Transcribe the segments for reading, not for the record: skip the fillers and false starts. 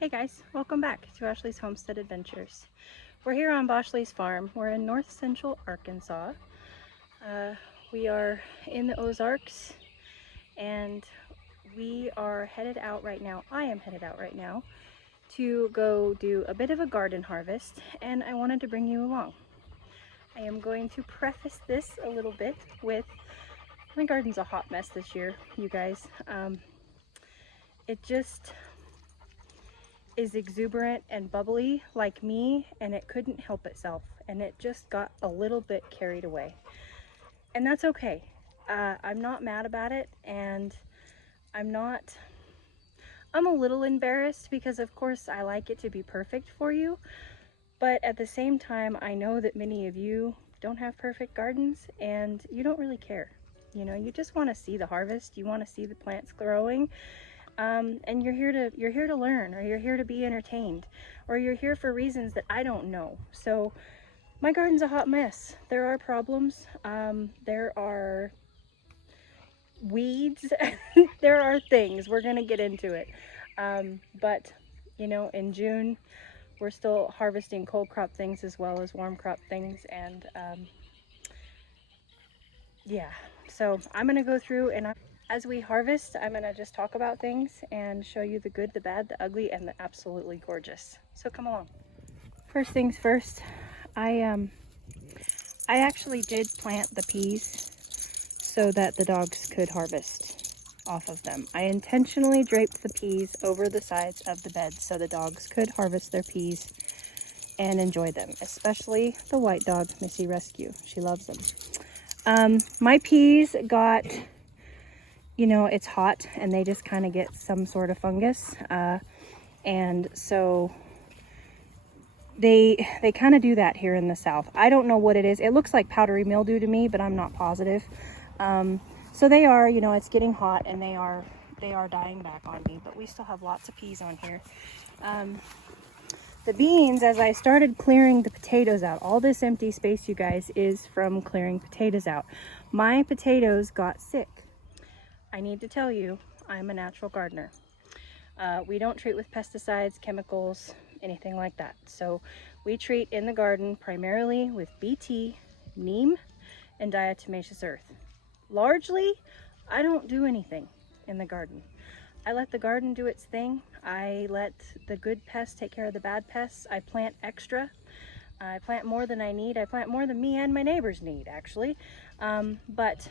Hey guys, welcome back to Ashley's Homestead Adventures. We're here on Boschley's farm. We're in north central Arkansas. We are in the Ozarks and we are headed out right now. I am headed out right now to go do a bit of a garden harvest, and I wanted to bring you along. I am going to preface this a little bit with my garden's a hot mess this year, you guys. It just is exuberant and bubbly like me, and it couldn't help itself, and it just got a little bit carried away, and that's okay. I'm not mad about it, and I'm a little embarrassed because of course I like it to be perfect for you, but at the same time I know that many of you don't have perfect gardens and you don't really care. You know, you just want to see the harvest, you want to see the plants growing. And you're here to learn, or you're here to be entertained, or you're here for reasons that I don't know. So my garden's a hot mess. There are problems. There are weeds. There are things. We're gonna get into it. But you know, in June we're still harvesting cold crop things as well as warm crop things, and yeah. So I'm gonna go through and as we harvest, I'm gonna just talk about things and show you the good, the bad, the ugly, and the absolutely gorgeous. So come along. First things first, I actually did plant the peas so that the dogs could harvest off of them. I intentionally draped the peas over the sides of the bed so the dogs could harvest their peas and enjoy them, especially the white dog, Missy Rescue. She loves them. My peas got, you know, it's hot and they just kind of get some sort of fungus, and so they kind of do that here in the south. I don't know what it is. It looks like powdery mildew to me, but I'm not positive. So they are, you know, it's getting hot and they are dying back on me, but we still have lots of peas on here. The beans, as I started clearing the potatoes out, all this empty space, you guys, is from clearing potatoes out. My potatoes got sick. I need to tell you, I'm a natural gardener. We don't treat with pesticides, chemicals, anything like that. So we treat in the garden primarily with BT, neem, and diatomaceous earth. Largely, I don't do anything in the garden. I let the garden do its thing. I let the good pests take care of the bad pests. I plant extra. I plant more than I need. I plant more than me and my neighbors need, actually. But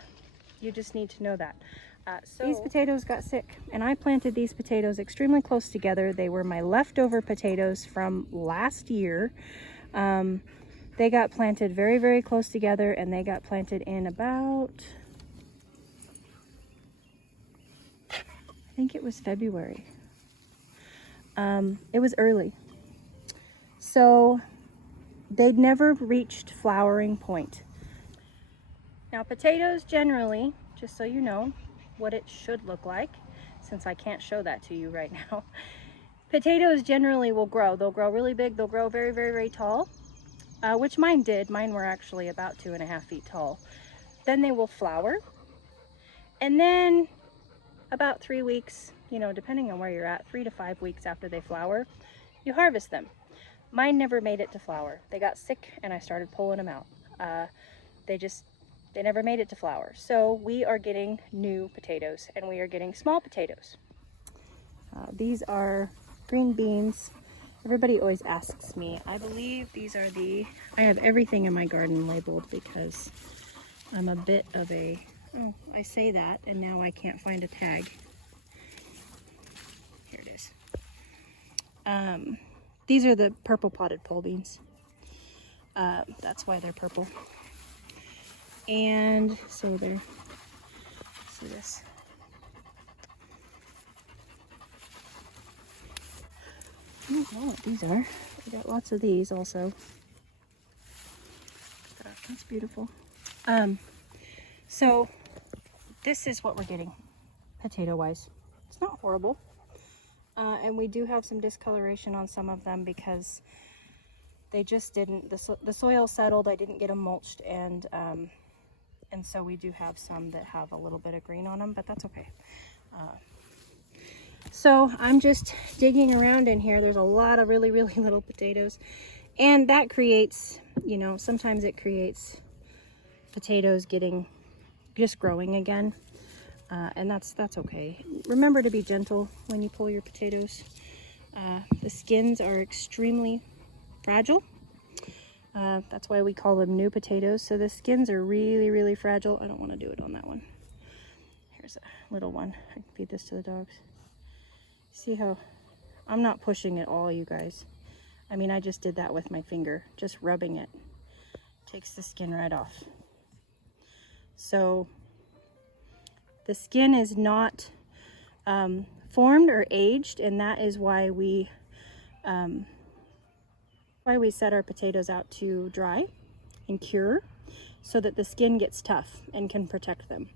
you just need to know that. So these potatoes got sick, and I planted these potatoes extremely close together. They were my leftover potatoes from last year. They got planted very, very close together, and they got planted in about, I think it was February. It was early. So they'd never reached flowering point. Now potatoes generally, just so you know what it should look like, since I can't show that to you right now, potatoes generally will grow. They'll grow really big. They'll grow very, very, very tall, which mine did. Mine were actually about 2.5 feet tall. Then they will flower, and then about 3 weeks, you know, depending on where you're at, 3 to 5 weeks after they flower, you harvest them. Mine never made it to flower. They got sick and I started pulling them out. They never made it to flower. So we are getting new potatoes, and we are getting small potatoes. These are green beans. Everybody always asks me. I believe these are I have everything in my garden labeled because I'm a bit of a, oh, I say that and now I can't find a tag. Here it is. These are the purple potted pole beans. That's why they're purple. And so they're, see this. I don't know what these are. We got lots of these also. That's beautiful. So this is what we're getting potato wise. It's not horrible. And we do have some discoloration on some of them because they just didn't, the soil settled. I didn't get them mulched, and so we do have some that have a little bit of green on them, but that's okay. So I'm just digging around in here. There's a lot of really, really little potatoes. And that creates, you know, sometimes it creates potatoes just growing again. And that's okay. Remember to be gentle when you pull your potatoes. The skins are extremely fragile. That's why we call them new potatoes. So the skins are really, really fragile. I don't want to do it on that one. Here's a little one. I can feed this to the dogs. See how I'm not pushing it all, you guys. I mean, I just did that with my finger, just rubbing it. Takes the skin right off. So the skin is not formed or aged, and that is why we set our potatoes out to dry and cure, so that the skin gets tough and can protect them.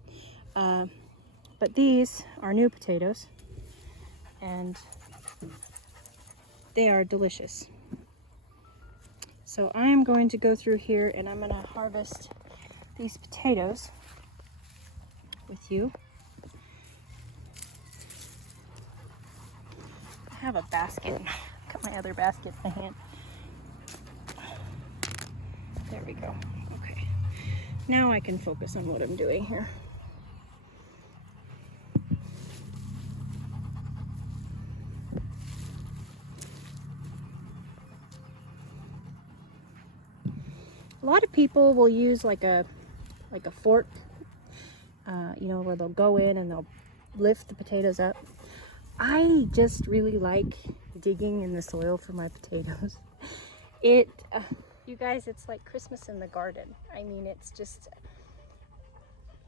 But these are new potatoes, and they are delicious. So I am going to go through here and I'm going to harvest these potatoes with you. I have a basket. Got my other basket in my hand. There we go. Okay. Now I can focus on what I'm doing here. A lot of people will use like a fork, you know, where they'll go in and they'll lift the potatoes up. I just really like digging in the soil for my potatoes. You guys, it's like Christmas in the garden. I mean, it's just,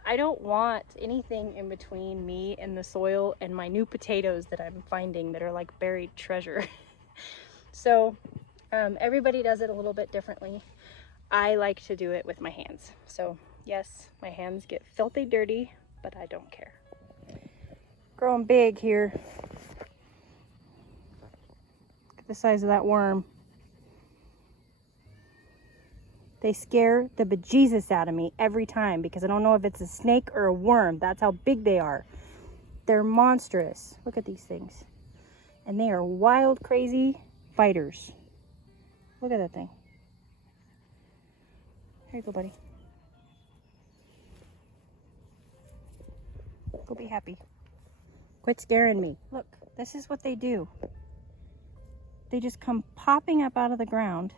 I don't want anything in between me and the soil and my new potatoes that I'm finding that are like buried treasure. So everybody does it a little bit differently. I like to do it with my hands. So yes, my hands get filthy dirty, but I don't care. Growing big here. Look at the size of that worm. They scare the bejesus out of me every time because I don't know if it's a snake or a worm. That's how big they are. They're monstrous. Look at these things. And they are wild, crazy fighters. Look at that thing. Here you go, buddy. Go be happy. Quit scaring me. Look, this is what they do. They just come popping up out of the ground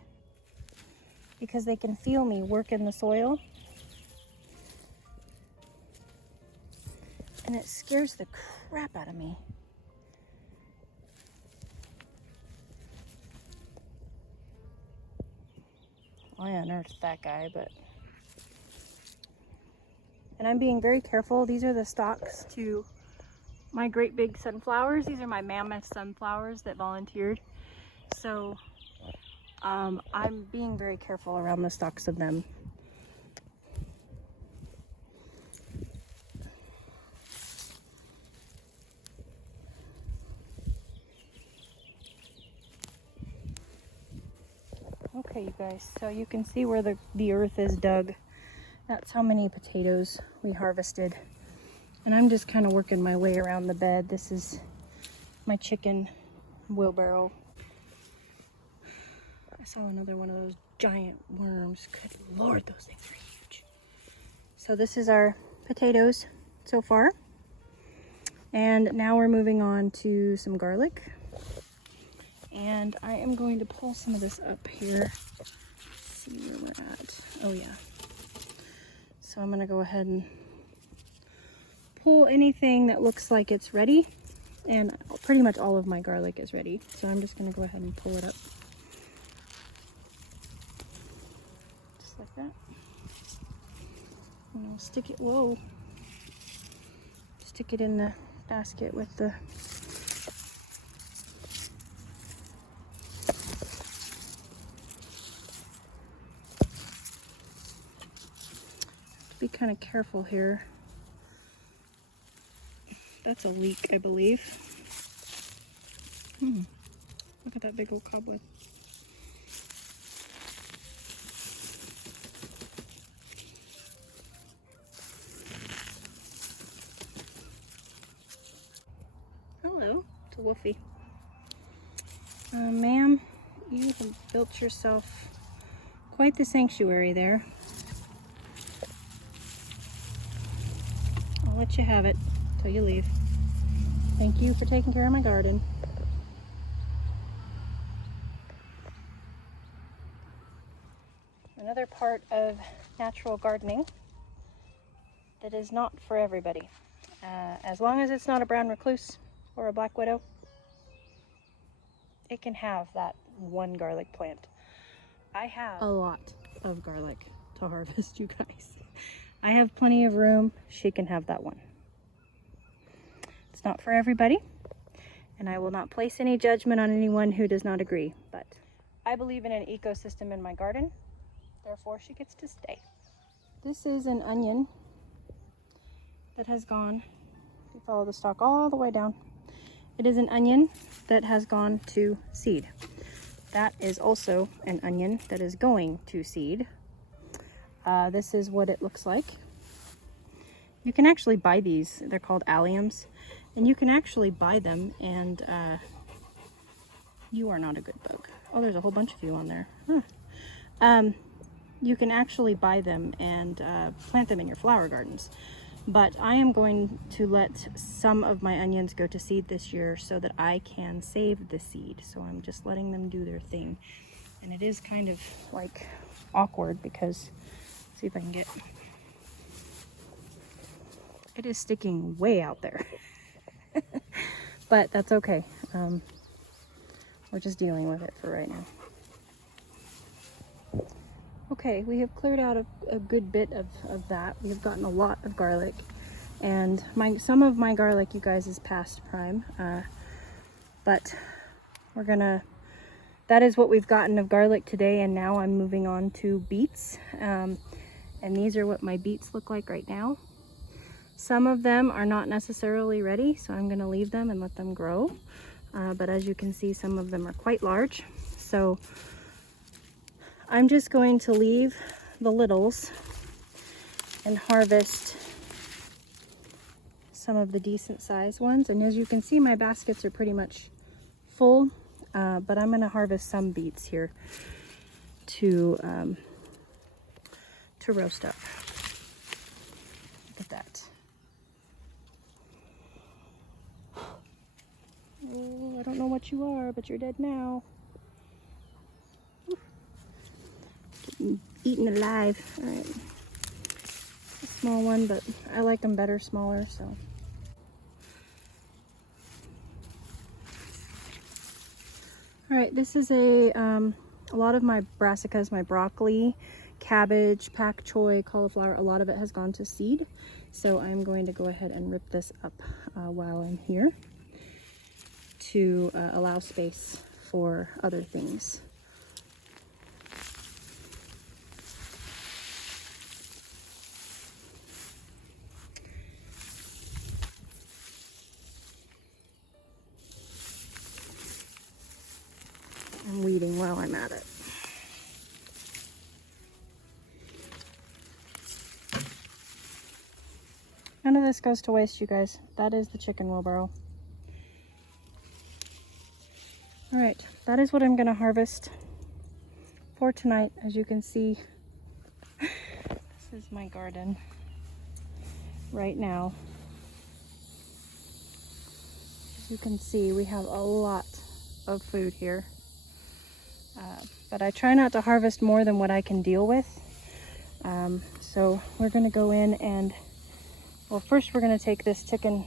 because they can feel me work in the soil. And it scares the crap out of me. I unearthed that guy, but... And I'm being very careful. These are the stalks to my great big sunflowers. These are my mammoth sunflowers that volunteered. So I'm being very careful around the stalks of them. Okay, you guys, so you can see where the earth is dug. That's how many potatoes we harvested. And I'm just kind of working my way around the bed. This is my chicken wheelbarrow. I saw another one of those giant worms. Good Lord, those things are huge. So this is our potatoes so far. And now we're moving on to some garlic. And I am going to pull some of this up here. Let's see where we're at. Oh yeah. So I'm gonna go ahead and pull anything that looks like it's ready. And pretty much all of my garlic is ready. So I'm just gonna go ahead and pull it up. Just like that. And I'll stick it, whoa. Stick it in the basket with the be kind of careful here. That's a leek, I believe. Look at that big old cobweb. Hello. Woofy. Ma'am, you have built yourself quite the sanctuary there. I'll let you have it till you leave. Thank you for taking care of my garden. Another part of natural gardening that is not for everybody. As long as it's not a brown recluse or a black widow, it can have that one garlic plant. I have a lot of garlic to harvest, you guys. I have plenty of room. She can have that one. It's not for everybody, and I will not place any judgment on anyone who does not agree, but I believe in an ecosystem in my garden, therefore she gets to stay. This is an onion that has gone, you follow the stalk all the way down. It is an onion that has gone to seed. That is also an onion that is going to seed. This is what it looks like. You can actually buy these. They're called alliums, and you can actually buy them, and you are not a good bug. Oh, there's a whole bunch of you on there. Huh. You can actually buy them and plant them in your flower gardens. But I am going to let some of my onions go to seed this year so that I can save the seed. So I'm just letting them do their thing. And it is kind of like awkward because, let's see if I can get, it is sticking way out there. But that's okay. We're just dealing with it for right now. Okay, we have cleared out a good bit of that. We have gotten a lot of garlic, and some of my garlic, you guys, is past prime, but we're gonna, that is what we've gotten of garlic today, and now I'm moving on to beets, and these are what my beets look like right now. Some of them are not necessarily ready, so I'm gonna leave them and let them grow, but as you can see, some of them are quite large, so I'm just going to leave the littles and harvest some of the decent sized ones. And as you can see, my baskets are pretty much full, but I'm going to harvest some beets here to roast up. Look at that. Oh, I don't know what you are, but you're dead now. Eaten alive. All right, a small one, but I like them better smaller. So, all right, this is a lot of my brassicas, my broccoli, cabbage, pak choi, cauliflower. A lot of it has gone to seed, so I'm going to go ahead and rip this up while I'm here to allow space for other things. I'm weeding while I'm at it. None of this goes to waste, you guys. That is the chicken wheelbarrow. All right, that is what I'm gonna harvest for tonight. As you can see, this is my garden right now. As you can see, we have a lot of food here. But I try not to harvest more than what I can deal with. So we're gonna go in and, well, first we're gonna take this chicken.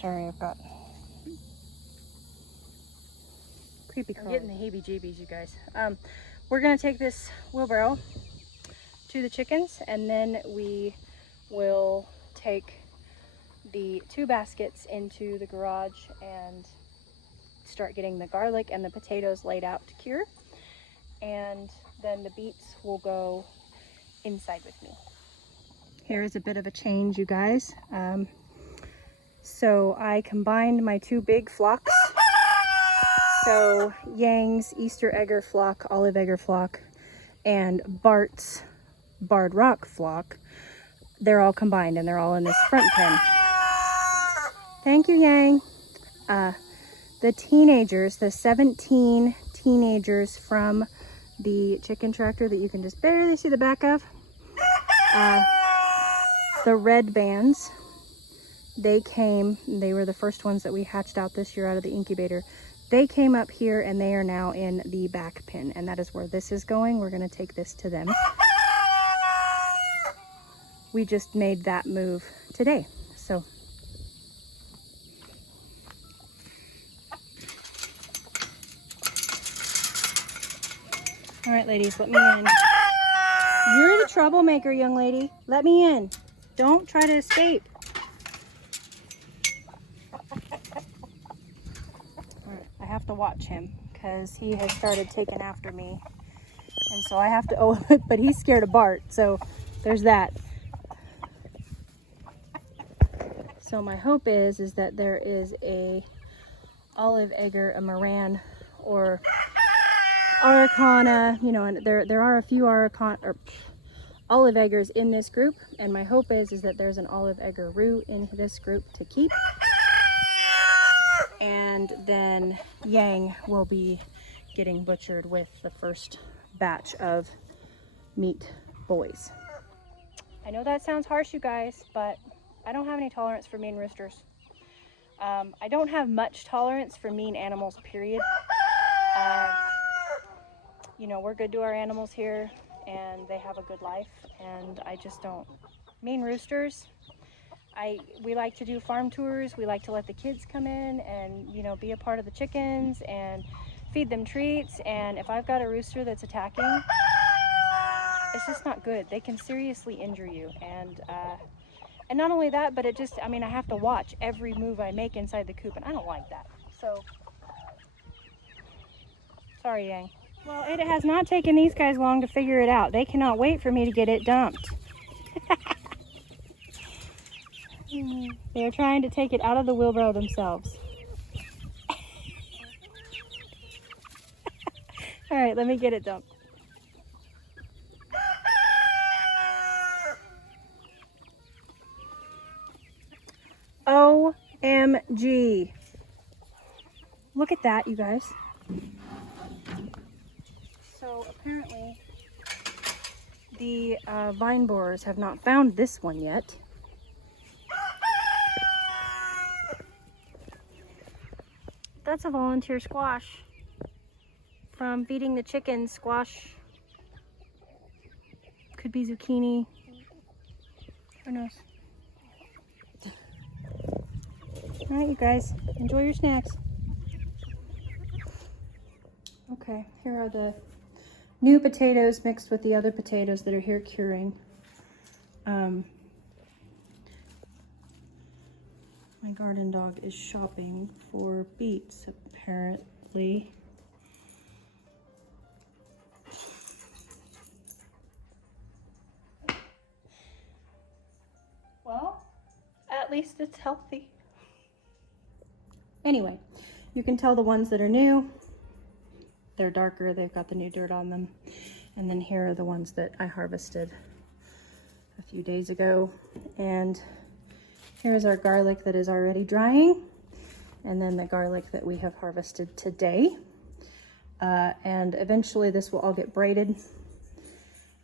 Sorry, I've got creepy crawlies. I'm getting the heebie-jeebies, you guys. We're gonna take this wheelbarrow to the chickens, and then we will take the 2 baskets into the garage and start getting the garlic and the potatoes laid out to cure, and then the beets will go inside with me. Here is a bit of a change, you guys. So I combined my 2 big flocks. So Yang's Easter egger flock, olive egger flock, and Bart's barred rock flock. They're all combined and they're all in this front pen. Thank you, Yang. the teenagers, the 17 teenagers from the chicken tractor that you can just barely see the back of, the red bands, they were the first ones that we hatched out this year out of the incubator. They came up here and they are now in the back pen, and that is where this is going. We're going to take this to them. We just made that move today, so. All right, ladies, let me in. You're the troublemaker, young lady. Let me in. Don't try to escape. All right, I have to watch him because he has started taking after me. And so I have to, oh, but he's scared of Bart, so there's that. So my hope is that there is a olive egger, a Moran, or Araucana, you know, and there are a few olive eggers in this group, and my hope is that there's an olive egger roux in this group to keep. And then Yang will be getting butchered with the first batch of meat boys. I know that sounds harsh, you guys, but I don't have any tolerance for mean roosters. I don't have much tolerance for mean animals, period. You know, we're good to our animals here and they have a good life, and I just don't. Mean roosters, we like to do farm tours. We like to let the kids come in and, you know, be a part of the chickens and feed them treats. And if I've got a rooster that's attacking, it's just not good. They can seriously injure you. And not only that, but it just, I mean, I have to watch every move I make inside the coop, and I don't like that. So, sorry, Yang. Well, it has not taken these guys long to figure it out. They cannot wait for me to get it dumped. They are trying to take it out of the wheelbarrow themselves. All right, let me get it dumped. OMG. Look at that, you guys. So apparently the vine borers have not found this one yet. That's a volunteer squash from feeding the chickens. Squash. Could be zucchini. Who knows? All right, you guys, enjoy your snacks. Okay, here are the new potatoes mixed with the other potatoes that are here curing. My garden dog is shopping for beets, apparently. Well, at least it's healthy. Anyway, you can tell the ones that are new, they're darker, they've got the new dirt on them. And then here are the ones that I harvested a few days ago. And here's our garlic that is already drying. And then the garlic that we have harvested today. And eventually this will all get braided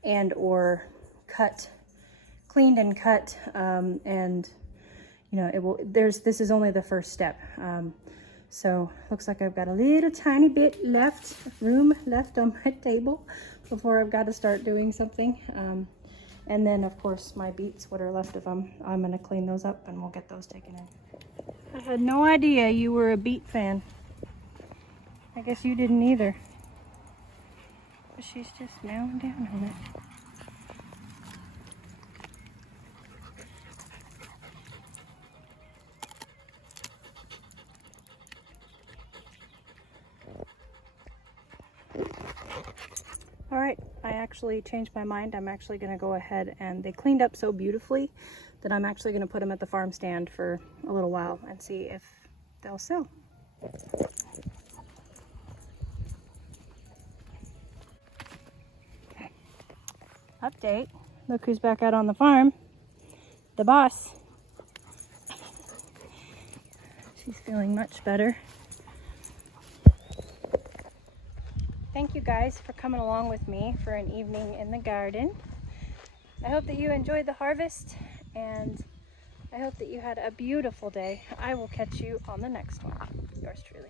and or cut, cleaned and cut. And you know, this is only the first step. So looks like I've got a little tiny bit room left on my table before I've got to start doing something. And then of course my beets, what are left of them, I'm gonna clean those up and we'll get those taken in. I had no idea you were a beet fan. I guess you didn't either. But she's just mowing down on it. All right, I actually changed my mind. I'm actually gonna go ahead, and they cleaned up so beautifully that I'm actually gonna put them at the farm stand for a little while and see if they'll sell. Update, look who's back out on the farm, the boss. She's feeling much better. Thank you guys for coming along with me for an evening in the garden. I hope that you enjoyed the harvest, and I hope that you had a beautiful day. I will catch you on the next one. Yours truly.